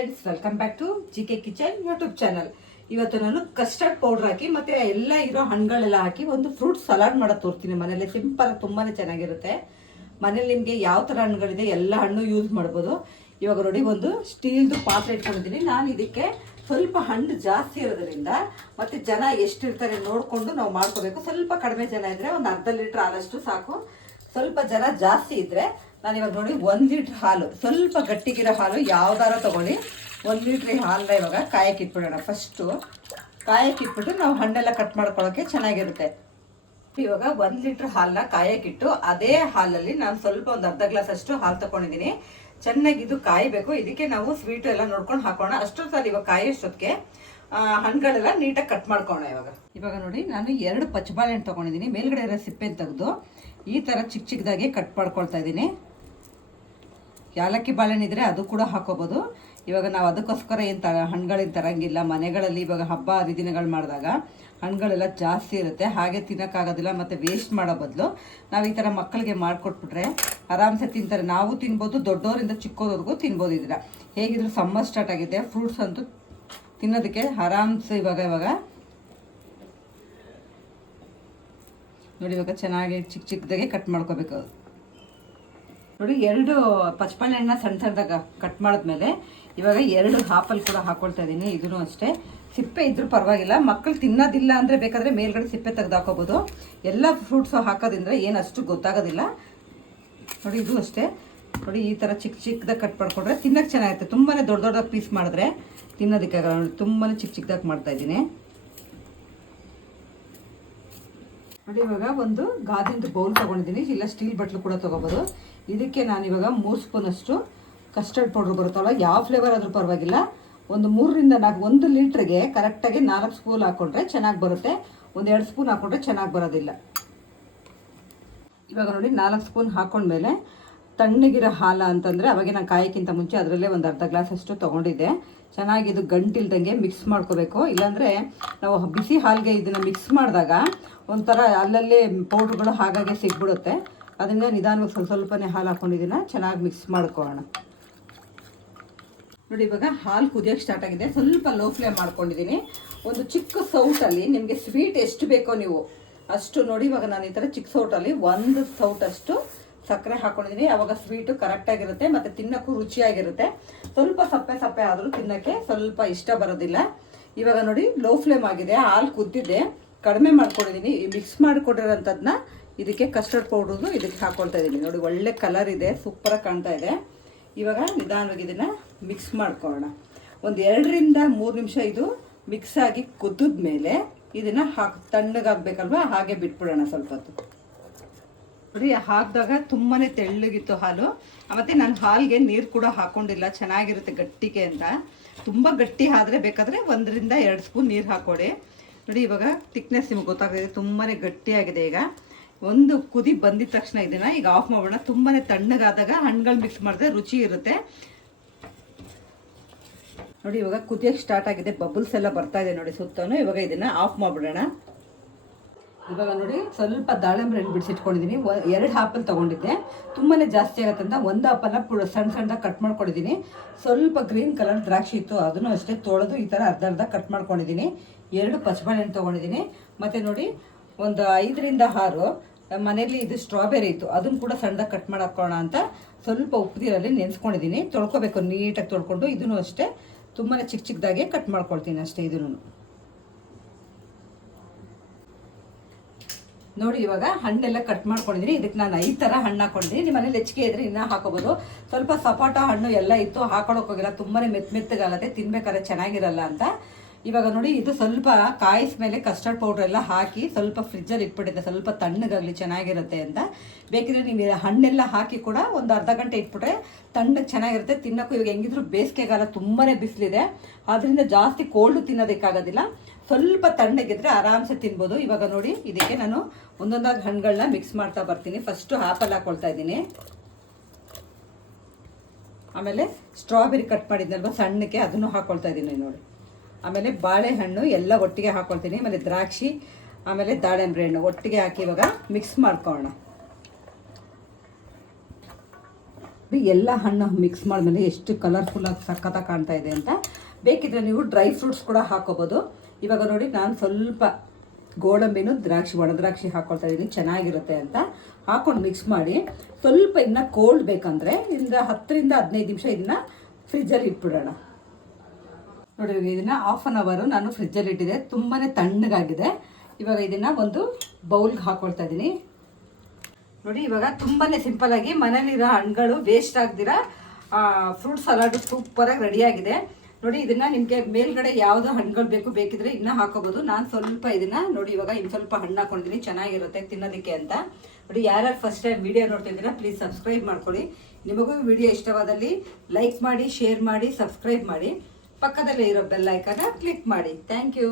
Friends welcome back to G K kitchen YouTube channel ಇವತ್ತು ನಾನು custard powder ಹಾಕಿ ಮತ್ತೆ ಎಲ್ಲ ಇರೋ ಹಣ್ಣುಗಳೆಲ್ಲ ಹಾಕಿ ಒಂದು ಫ್ರೂಟ್ ಸಲಾಡ್ ಮಾಡೋದು ತೋರ್ತೀನಿ. ಮನೇಲಿ ಸಿಂಪಲ್ ತುಂಬಾ ಚೆನ್ನಾಗಿರುತ್ತೆ. ಮನೇಲಿ ನಿಮಗೆ ಯಾವ ಥರ ಹಣ್ಣುಗಳಿದೆ, ಎಲ್ಲ ಹಣ್ಣು ಯೂಸ್ ಮಾಡ್ಬೋದು. ಇವಾಗ ನೋಡಿ ಒಂದು ಸ್ಟೀಲ್ದು ಪಾತ್ರೆ ಇಟ್ಕೊಂಡಿದ್ದೀನಿ. ನಾನು ಇದಕ್ಕೆ ಸ್ವಲ್ಪ ಹಣ್ಣು ಜಾಸ್ತಿ ಇರೋದ್ರಿಂದ ಮತ್ತೆ ಜನ ಎಷ್ಟಿರ್ತಾರೆ ನೋಡಿಕೊಂಡು ನಾವು ಮಾಡ್ಕೋಬೇಕು. ಸ್ವಲ್ಪ ಕಡಿಮೆ ಜನ ಇದ್ದರೆ ಒಂದು ಅರ್ಧ ಲೀಟ್ರ್ ಆದಷ್ಟು ಸಾಕು. ಸ್ವಲ್ಪ ಜನ ಜಾಸ್ತಿ ಇದ್ರೆ ನಾನು ಇವಾಗ ನೋಡಿ ಒಂದು ಲೀಟ್ರ್ ಹಾಲು, ಸ್ವಲ್ಪ ಗಟ್ಟಿಗಿರೋ ಹಾಲು ಯಾವ್ದಾರ ತಗೊಳ್ಳಿ. ಒಂದು ಲೀಟ್ರ್ ಹಾಲನ್ನ ಇವಾಗ ಕಾಯಕ್ಕೆ ಇಟ್ಬಿಡೋಣ. ಫಸ್ಟು ಕಾಯಕ್ಕೆ ಇಟ್ಬಿಟ್ಟು ನಾವು ಹಣ್ಣೆಲ್ಲ ಕಟ್ ಮಾಡ್ಕೊಳ್ಳೋಕೆ ಚೆನ್ನಾಗಿರುತ್ತೆ. ಇವಾಗ ಒಂದು ಲೀಟ್ರ್ ಹಾಲನ್ನ ಕಾಯಕ್ಕಿಟ್ಟು ಅದೇ ಹಾಲಲ್ಲಿ ನಾನು ಸ್ವಲ್ಪ ಒಂದು ಅರ್ಧ ಗ್ಲಾಸ್ ಅಷ್ಟು ಹಾಲು ತಗೊಂಡಿದ್ದೀನಿ ಚೆನ್ನಾಗಿ ಇದು ಕಾಯಬೇಕು. ಇದಕ್ಕೆ ನಾವು ಸ್ವೀಟ್ ಎಲ್ಲ ನೋಡ್ಕೊಂಡು ಹಾಕೋಣ. ಅಷ್ಟೊತ್ತಲ್ಲಿ ಇವಾಗ ಕಾಯೋಷ್ಟೊತ್ತಿಗೆ ಹಣ್ಣುಗಳೆಲ್ಲ ನೀಟಾಗಿ ಕಟ್ ಮಾಡ್ಕೋಣ ಇವಾಗ. ಇವಾಗ ನೋಡಿ, ನಾನು ಎರಡು ಪಚ್ಚಬಾಳೆಹಣ್ಣು ತೊಗೊಂಡಿದ್ದೀನಿ ಮೇಲ್ಗಡೆ ಇರೋ ಸಿಪ್ಪೆ ತೆಗೆದು ಈ ಥರ ಚಿಕ್ಕ ಚಿಕ್ಕದಾಗಿ ಕಟ್ ಮಾಡ್ಕೊಳ್ತಾ ಇದ್ದೀನಿ. ಯಾಲಕ್ಕಿ ಬಾಳೆಹಣ್ಣು ಇದ್ರೆ ಅದು ಕೂಡ ಹಾಕೋಬೋದು. ಇವಾಗ ನಾವು ಅದಕ್ಕೋಸ್ಕರ ಏನು ತರ ಹಣ್ಣುಗಳೇನು ತರಂಗಿಲ್ಲ ಮನೆಗಳಲ್ಲಿ ಇವಾಗ ಹಬ್ಬ, ಹರಿದಿನಗಳು ಮಾಡಿದಾಗ ಹಣ್ಣುಗಳೆಲ್ಲ ಜಾಸ್ತಿ ಇರುತ್ತೆ. ಹಾಗೆ ತಿನ್ನೋಕ್ಕಾಗೋದಿಲ್ಲ, ಮತ್ತು ವೇಸ್ಟ್ ಮಾಡೋ ಬದಲು ನಾವು ಈ ಥರ ಮಕ್ಕಳಿಗೆ ಮಾಡಿಕೊಟ್ಬಿಟ್ರೆ ಆರಾಮ್ಸೆ ತಿಂತಾರೆ. ನಾವು ತಿನ್ಬೋದು ದೊಡ್ಡವರಿಂದ ಚಿಕ್ಕೋದವ್ರಿಗೂ ತಿನ್ಬೋದು ಇದರ ಹೇಗಿದ್ರು ಸಮ್ಮರ್ ಸ್ಟಾರ್ಟ್ ಆಗಿದೆ. ಫ್ರೂಟ್ಸ್ ಅಂತೂ ತಿನ್ನೋದಕ್ಕೆ ಆರಾಮ್ಸೆ ಇವಾಗ ಇವಾಗ ನೋಡಿ, ಇವಾಗ ಚೆನ್ನಾಗಿ ಚಿಕ್ಕ ಚಿಕ್ಕದಾಗೆ ಕಟ್ ಮಾಡ್ಕೋಬೇಕು ನೋಡಿ, ಎರಡು ಪಚ್ಪಾಳೆ ಹಣ್ಣ ಸಣ್ಣ ಸಣ್ಣದಾಗ ಕಟ್ ಮಾಡಿದ್ಮೇಲೆ ಇವಾಗ ಎರಡು ಹಾಪಲ್ ಕೂಡ ಹಾಕೊಳ್ತಾ ಇದ್ದೀನಿ ಇದೂ ಅಷ್ಟೇ. ಸಿಪ್ಪೆ ಇದ್ರೂ ಪರವಾಗಿಲ್ಲ. ಮಕ್ಕಳು ತಿನ್ನೋದಿಲ್ಲ ಅಂದರೆ ಬೇಕಾದರೆ ಮೇಲ್ಗಡೆ ಸಿಪ್ಪೆ ತೆಗೆದು ಹಾಕೋಬೋದು. ಎಲ್ಲ ಫ್ರೂಟ್ಸು ಹಾಕೋದ್ರಿಂದ ಏನು ಅಷ್ಟು ಗೊತ್ತಾಗೋದಿಲ್ಲ. ನೋಡಿ, ಇದು ಅಷ್ಟೇ. ನೋಡಿ, ಈ ಥರ ಚಿಕ್ಕ ಚಿಕ್ಕದಾಗಿ ಕಟ್ ಮಾಡಿಕೊಂಡ್ರೆ ತಿನ್ನೋಕ್ಕೆ ಚೆನ್ನಾಗಿರುತ್ತೆ. ತುಂಬಾ ದೊಡ್ಡ ದೊಡ್ಡದಾಗ ಪೀಸ್ ಮಾಡಿದ್ರೆ ತಿನ್ನೋದಕ್ಕಾಗಲ್ಲ. ನೋಡಿ ತುಂಬಾ ಚಿಕ್ಕ ಚಿಕ್ಕದಾಗಿ ಮಾಡ್ತಾ ಇದ್ದೀನಿ ನೋಡಿ, ಇವಾಗ ಒಂದು ಗಾದಿಂದು ಬೌಲ್ ತೊಗೊಂಡಿದ್ದೀನಿ. ಇಲ್ಲ, ಸ್ಟೀಲ್ ಬಟ್ಲು ಕೂಡ ತೊಗೋಬೋದು. ಇದಕ್ಕೆ ನಾನು ಇವಾಗ ಮೂರು ಸ್ಪೂನಷ್ಟು ಕಸ್ಟರ್ಡ್ ಪೌಡ್ರ್ ಬರುತ್ತಲ್ಲ ಯಾವ ಫ್ಲೇವರ್ ಆದರೂ ಪರವಾಗಿಲ್ಲ. ಒಂದು ಮೂರರಿಂದ ನಾಲ್ಕು, ಒಂದು ಲೀಟ್ರಿಗೆ ಕರೆಕ್ಟಾಗಿ ನಾಲ್ಕು ಸ್ಪೂನ್ ಹಾಕ್ಕೊಂಡ್ರೆ ಚೆನ್ನಾಗಿ ಬರುತ್ತೆ. ಒಂದು ಎರಡು ಸ್ಪೂನ್ ಹಾಕ್ಕೊಂಡ್ರೆ ಚೆನ್ನಾಗಿ ಬರೋದಿಲ್ಲ. ಇವಾಗ ನೋಡಿ, ನಾಲ್ಕು ಸ್ಪೂನ್ ಹಾಕ್ಕೊಂಡ್ಮೇಲೆ ತಣ್ಣಗಿರೋ ಹಾಲ ಅಂತಂದರೆ ಅವಾಗ ನಾನು ಕಾಯಕ್ಕಿಂತ ಮುಂಚೆ ಅದರಲ್ಲೇ ಒಂದು ಅರ್ಧ ಗ್ಲಾಸ್ ಅಷ್ಟು ತೊಗೊಂಡಿದ್ದೆ. ಚೆನ್ನಾಗಿ ಇದು ಗಂಟಿಲ್ದಂಗೆ ಮಿಕ್ಸ್ ಮಾಡ್ಕೋಬೇಕು. ಇಲ್ಲಾಂದರೆ ನಾವು ಬಿಸಿ ಹಾಲಿಗೆ ಇದನ್ನು ಮಿಕ್ಸ್ ಮಾಡಿದಾಗ ಒಂಥರ ಅಲ್ಲಲ್ಲಿ ಪೌಡ್ರುಗಳು ಹಾಗಾಗಿ ಸಿಗ್ಬಿಡುತ್ತೆ. ಅದರಿಂದ ನಿಧಾನವಾಗಿ ಸ್ವಲ್ಪ ಸ್ವಲ್ಪನೇ ಹಾಲು ಹಾಕೊಂಡಿದ್ದೀನ. ಚೆನ್ನಾಗಿ ಮಿಕ್ಸ್ ಮಾಡ್ಕೊಳ್ಳೋಣ. ನೋಡಿ, ಇವಾಗ ಹಾಲು ಕುದಿಯೋಕ್ಕೆ ಸ್ಟಾರ್ಟ್ ಆಗಿದೆ. ಸ್ವಲ್ಪ ಲೋ ಫ್ಲೇಮ್ ಮಾಡ್ಕೊಂಡಿದ್ದೀನಿ. ಒಂದು ಚಿಕ್ಕ ಸೌಟಲ್ಲಿ ನಿಮಗೆ ಸ್ವೀಟ್ ಎಷ್ಟು ಬೇಕೋ ನೀವು ಅಷ್ಟು ನೋಡಿ, ಇವಾಗ ನಾನು ಈ ಥರ ಚಿಕ್ಕ ಸೌಟಲ್ಲಿ ಒಂದು ಸೌಟಷ್ಟು ಸಕ್ಕರೆ ಹಾಕ್ಕೊಂಡಿದ್ದೀನಿ ಅವಾಗ ಸ್ವೀಟು ಕರೆಕ್ಟಾಗಿರುತ್ತೆ ಮತ್ತು ತಿನ್ನೋಕ್ಕೂ ರುಚಿಯಾಗಿರುತ್ತೆ. ಸ್ವಲ್ಪ ಸಪ್ಪೆ ಸಪ್ಪೆ ಆದರೂ ತಿನ್ನೋಕ್ಕೆ ಸ್ವಲ್ಪ ಇಷ್ಟ ಬರೋದಿಲ್ಲ. ಇವಾಗ ನೋಡಿ ಲೋ ಫ್ಲೇಮ್ ಆಗಿದೆ. ಹಾಲು ಕುದ್ದಿದೆ. ಕಡಿಮೆ ಮಾಡ್ಕೊಂಡಿದ್ದೀನಿ ಈ ಮಿಕ್ಸ್ ಮಾಡಿಕೊಟ್ಟಿರೋಂಥದ್ದನ್ನ ಇದಕ್ಕೆ ಕಸ್ಟರ್ಡ್ ಪೌಡ್ರದು ಇದಕ್ಕೆ ಹಾಕ್ಕೊಳ್ತಾ ಇದ್ದೀನಿ ನೋಡಿ, ಒಳ್ಳೆ ಕಲರ್ ಇದೆ ಸೂಪರಾಗಿ ಕಾಣ್ತಾ ಇದೆ. ಇವಾಗ ನಿಧಾನವಾಗಿ ಇದನ್ನು ಮಿಕ್ಸ್ ಮಾಡ್ಕೊಳ್ಳೋಣ. ಒಂದು ಎರಡರಿಂದ ಮೂರು ನಿಮಿಷ ಇದು ಮಿಕ್ಸ್ ಆಗಿ ಕುದ್ದಿದ ಮೇಲೆ ಇದನ್ನು ಹಾಕಿ ತಣ್ಣಗಾಗಬೇಕಲ್ವಾ ಹಾಗೆ ಬಿಟ್ಬಿಡೋಣ ಸ್ವಲ್ಪ ಹೊತ್ತು. ನೋಡಿ ಹಾಕಿದಾಗ ತುಂಬಾ ತೆಳ್ಳಗಿತ್ತು ಹಾಲು. ಮತ್ತು ನಾನು ಹಾಲಿಗೆ ನೀರು ಕೂಡ ಹಾಕ್ಕೊಂಡಿಲ್ಲ ಚೆನ್ನಾಗಿರುತ್ತೆ ಗಟ್ಟಿಗೆ ಅಂತ. ತುಂಬ ಗಟ್ಟಿ ಆದರೆ ಬೇಕಾದರೆ ಒಂದರಿಂದ ಎರಡು ಸ್ಪೂನ್ ನೀರು ಹಾಕ್ಕೊಡಿ ನೋಡಿ, ಇವಾಗ ತಿಕ್ನೆಸ್ ನಿಮ್ಗೆ ಗೊತ್ತಾಗಿದೆ ತುಂಬಾ ಗಟ್ಟಿಯಾಗಿದೆ ಈಗ. ಒಂದು ಕುದಿ ಬಂದಿದ ತಕ್ಷಣ ಇದನ್ನು ಈಗ ಆಫ್ ಮಾಡೋಣ ತುಂಬಾ ತಣ್ಣಗಾದಾಗ ಹಣ್ಣುಗಳು ಮಿಕ್ಸ್ ಮಾಡಿದ್ರೆ ರುಚಿ ಇರುತ್ತೆ. ನೋಡಿ, ಇವಾಗ ಕುದಿಯೋಕ್ಕೆ ಸ್ಟಾರ್ಟ್ ಆಗಿದೆ. ಬಬಲ್ಸ್ ಎಲ್ಲ ಬರ್ತಾ ಇದೆ ನೋಡಿ ಸುತ್ತನು. ಇವಾಗ ಇದನ್ನು ಆಫ್ ಮಾಡಿಬಿಡೋಣ. ಇವಾಗ ನೋಡಿ, ಸ್ವಲ್ಪ ದಾಳಿಂಬೆ ಹಣ್ಣು ಬಿಡಿಸಿಟ್ಕೊಂಡಿದ್ದೀನಿ ಎರಡು ಆಪಲ್ ತೊಗೊಂಡಿದ್ದೆ. ತುಂಬಾ ಜಾಸ್ತಿ ಆಗುತ್ತೆ ಅಂತ ಒಂದು ಆಪಲ್ನ ಪುಡ ಸಣ್ಣ ಸಣ್ಣದಾಗಿ ಕಟ್ ಮಾಡ್ಕೊಂಡಿದ್ದೀನಿ ಸ್ವಲ್ಪ ಗ್ರೀನ್ ಕಲರ್ ದ್ರಾಕ್ಷಿ ಇತ್ತು, ಅದನ್ನು ಅಷ್ಟೇ ತೊಳೆದು ಈ ಥರ ಅರ್ಧ ಅರ್ಧ ಕಟ್ ಮಾಡ್ಕೊಂಡಿದ್ದೀನಿ ಎರಡು ಪಚ್ಚಬಾಳೆಹಣ್ಣು ತೊಗೊಂಡಿದ್ದೀನಿ. ಮತ್ತು ನೋಡಿ, ಒಂದು ಐದರಿಂದ ಆರು ಮನೇಲಿ ಇದು ಸ್ಟ್ರಾಬೆರಿ ಇತ್ತು. ಅದನ್ನು ಕೂಡ ಸಣ್ಣದಾಗಿ ಕಟ್ ಮಾಡಾಕೋಣ ಅಂತ ಸ್ವಲ್ಪ ಉಪ್ಪು ನೀರಲ್ಲಿ ನೆನೆಸ್ಕೊಂಡಿದ್ದೀನಿ. ತೊಳ್ಕೊಬೇಕು, ನೀಟಾಗಿ ತೊಳ್ಕೊಂಡು ಇದನ್ನು ಅಷ್ಟೇ ತುಂಬಾ ಚಿಕ್ಕ ಚಿಕ್ಕದಾಗೆ ಕಟ್ ಮಾಡ್ಕೊಳ್ತೀನಿ ಅಷ್ಟೇ ಇದನ್ನು. ನೋಡಿ, ಇವಾಗ ಹಣ್ಣೆಲ್ಲ ಕಟ್ ಮಾಡ್ಕೊಂಡಿದ್ದೀನಿ. ಇದಕ್ಕೆ ನಾನು ಐದು ಥರ ಹಣ್ಣು ಹಾಕೊಂಡಿದ್ದೀನಿ ನಿಮ್ಮ ಮನೇಲಿ ಹೆಚ್ಚಿಗೆ ಇದ್ರೆ ಇನ್ನೂ ಹಾಕೋಬೋದು. ಸ್ವಲ್ಪ ಸಪಾಟ ಹಣ್ಣು ಎಲ್ಲ ಇತ್ತು ಹಾಕೊಳಕ್ ಹೋಗಿಲ್ಲ ತುಂಬಾ ಮೆತ್ತ ಮೆತ್ತಗಾಗತ್ತೆ, ತಿನ್ಬೇಕಾದ್ರೆ ಚೆನ್ನಾಗಿರಲ್ಲ ಅಂತ. ಇವಾಗ ನೋಡಿ, ಇದು ಸ್ವಲ್ಪ ಕಾಯಿಸ್ ಮೇಲೆ ಕಸ್ಟರ್ಡ್ ಪೌಡರ್ ಎಲ್ಲ ಹಾಕಿ ಸ್ವಲ್ಪ ಫ್ರಿಜ್ಜಲ್ಲಿ ಇಟ್ಬಿಟ್ಟಿದ್ದೆ. ಸ್ವಲ್ಪ ತಣ್ಣಗಾಗಲಿ ಚೆನ್ನಾಗಿರುತ್ತೆ ಅಂತ. ಬೇಕಿದ್ರೆ ನೀವು ಹಣ್ಣೆಲ್ಲ ಹಾಕಿ ಕೂಡ ಒಂದು ಅರ್ಧ ಗಂಟೆ ಇಟ್ಬಿಟ್ರೆ ತಣ್ಣಗೆ ಚೆನ್ನಾಗಿರುತ್ತೆ. ತಿನ್ನೋಕ್ಕೂ ಇವಾಗ ಹೆಂಗಿದ್ರು ಬೇಸಿಗೆಗಾಲ ತುಂಬಾ ಬಿಸಿಲಿದೆ. ಆದ್ದರಿಂದ ಜಾಸ್ತಿ ಕೋಲ್ಡ್ ತಿನ್ನೋದಕ್ಕಾಗೋದಿಲ್ಲ. ಸ್ವಲ್ಪ ತಣ್ಣಗಿದ್ರೆ ಆರಾಮ್ಸೆ ತಿನ್ಬೋದು. ಇವಾಗ ನೋಡಿ, ಇದಕ್ಕೆ ನಾನು ಒಂದೊಂದಾಗಿ ಹಣ್ಣುಗಳನ್ನ ಮಿಕ್ಸ್ ಮಾಡ್ತಾ ಬರ್ತೀನಿ. ಫಸ್ಟು ಆ್ಯಪಲ್ ಹಾಕೊಳ್ತಾ ಇದ್ದೀನಿ. ಆಮೇಲೆ ಸ್ಟ್ರಾಬೆರಿ ಕಟ್ ಮಾಡಿದ್ನಲ್ವ ಸಣ್ಣಕ್ಕೆ, ಅದನ್ನು ಹಾಕೊಳ್ತಾ ಇದ್ದೀನಿ ನೋಡಿ. ಆಮೇಲೆ ಬಾಳೆಹಣ್ಣು ಎಲ್ಲ ಒಟ್ಟಿಗೆ ಹಾಕೊಳ್ತೀನಿ. ಆಮೇಲೆ ದ್ರಾಕ್ಷಿ, ಆಮೇಲೆ ದಾಳಿಂಬೆ ಹಣ್ಣು ಒಟ್ಟಿಗೆ ಹಾಕಿ ಇವಾಗ ಮಿಕ್ಸ್ ಮಾಡ್ಕೊಳ್ಳೋಣ. ಎಲ್ಲ ಹಣ್ಣು ಮಿಕ್ಸ್ ಮಾಡಿದ್ಮೇಲೆ ಎಷ್ಟು ಕಲರ್ಫುಲ್ಲಾಗಿ ಸಖತ್ತಾಗಿ ಕಾಣ್ತಾ ಇದೆ ಅಂತ. ಬೇಕಿದ್ರೆ ನೀವು ಡ್ರೈ ಫ್ರೂಟ್ಸ್ ಕೂಡ ಹಾಕೋಬೋದು. ಇವಾಗ ನೋಡಿ ನಾನು ಸ್ವಲ್ಪ ಗೋಡಂಬಿನೂ ದ್ರಾಕ್ಷಿ, ಒಣ ದ್ರಾಕ್ಷಿ ಹಾಕೊಳ್ತಾ ಇದ್ದೀನಿ ಚೆನ್ನಾಗಿರುತ್ತೆ ಅಂತ ಹಾಕೊಂಡು ಮಿಕ್ಸ್ ಮಾಡಿ ಸ್ವಲ್ಪ ಇನ್ನು ಕೋಲ್ಡ್ ಬೇಕಂದರೆ ಇಂದ ಹತ್ತರಿಂದ ಹದಿನೈದು ನಿಮಿಷ ಇದನ್ನ ಫ್ರಿಜ್ಜಲ್ಲಿ ಇಟ್ಬಿಡೋಣ. ನೋಡಿ ಇದನ್ನು ಹಾಫ್ ಅನ್ ಅವರು ನಾನು ಫ್ರಿಜ್ಜಲ್ಲಿ ಇಟ್ಟಿದೆ. ತುಂಬಾ ತಣ್ಣಗಾಗಿದೆ. ಇವಾಗ ಇದನ್ನ ಒಂದು ಬೌಲ್ಗೆ ಹಾಕ್ಕೊಳ್ತಾ ಇದ್ದೀನಿ. ನೋಡಿ, ಇವಾಗ ತುಂಬಾ ಸಿಂಪಲ್ ಆಗಿ ಮನೇಲಿರೋ ಹಣ್ಣುಗಳು ವೇಸ್ಟ್ ಆಗ್ದಿರ ಫ್ರೂಟ್ ಸಲಾಡು ಸೂಪರಾಗಿ ರೆಡಿಯಾಗಿದೆ ನೋಡಿ, ಇದನ್ನ ನಿಮಗೆ ಮೇಲ್ಗಡೆ ಯಾವುದೋ ಹಣ್ಣುಗಳು ಬೇಕು, ಬೇಕಿದ್ರೆ ಇದನ್ನ ಹಾಕೋಬಹುದು ನಾನು ಸ್ವಲ್ಪ ಇದನ್ನ ನೋಡಿ, ಇವಾಗ ಇನ್ನು ಸ್ವಲ್ಪ ಹಣ್ಣು ಹಾಕೊಂಡಿದ್ದೀನಿ ಚೆನ್ನಾಗಿರುತ್ತೆ ತಿನ್ನೋದಕ್ಕೆ ಅಂತ. ನೋಡಿ, ಯಾರ್ಯಾರು ಫಸ್ಟ್ ಟೈಮ್ ವಿಡಿಯೋ ನೋಡ್ತಿದ್ದೀರಾ ಪ್ಲೀಸ್ ಸಬ್ಸ್ಕ್ರೈಬ್ ಮಾಡ್ಕೊಳ್ಳಿ. ನಿಮಗೂ ವಿಡಿಯೋ ಇಷ್ಟವಾದಲ್ಲಿ ಲೈಕ್ ಮಾಡಿ ಶೇರ್ ಮಾಡಿ ಸಬ್ಸ್ಕ್ರೈಬ್ ಮಾಡಿ. ಪಕ್ಕದಲ್ಲೇ ಇರೋ ಬೆಲ್ಲೈಕನ್ನ ಕ್ಲಿಕ್ ಮಾಡಿ. Thank you